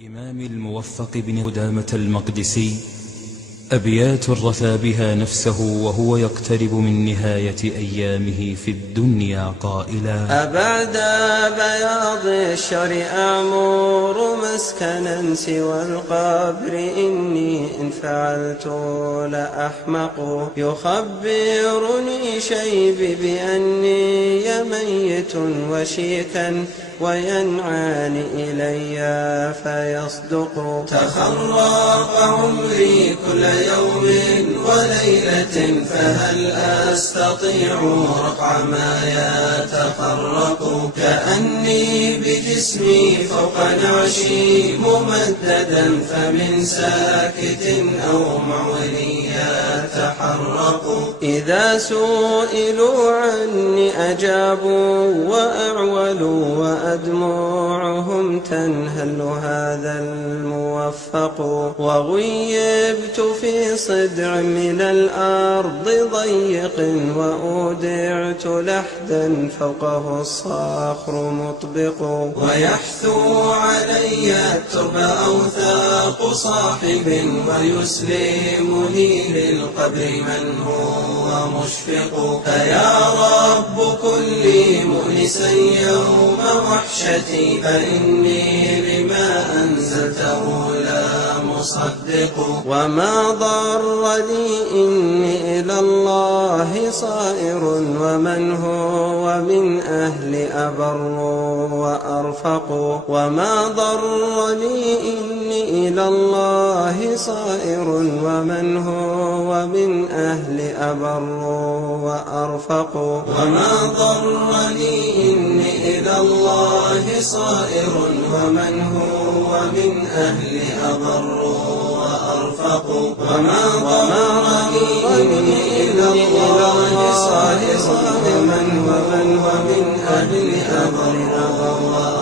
الإمام الموفق بن قدامة المقدسي أبيات رثى بها نفسه وهو يقترب من نهاية أيامه في الدنيا قائلا: أبعد بياض الشر أعمر مسكنا سوى القبر، إني إن فعلت لأحمق. يخبرني شيبي بأني ميت وشيكا، وينعاني إلي فيصدق. تخرق عمري كل يوم وليلة، فهل أستطيع رقع ما يتخرق؟ كأني بجسمي فوق نعشي ممددا، فمن ساكت أو معول يتحرق. إذا سئلوا عني أجابوا وأعولوا، وأدموعهم تنهل هذا الموفق. وغيبت في صدع من الأرض ضيق، وأودعت لحدا فوقه الصخر مطبق. ويحثو علي الترب أوثاق صاحب، ويسلمني للقبر من هو مشفق. فيا رب كن لي مؤنسا يوم وحشتي، فإني لما أنزلته لا مصدق. وما ضرني إني إلى الله صائر، ومن هو من أهل أبر وأرفق. وما ضرني إني إلى الله صائر، ومن هو من أهل أبر وأرفق. وما ضرني إني إلى الله صائر، ومن هو من أهل أبر وأرفق. وما ضرني إني إلى الله صائر، ومن هو من أهل أبر وأرفق.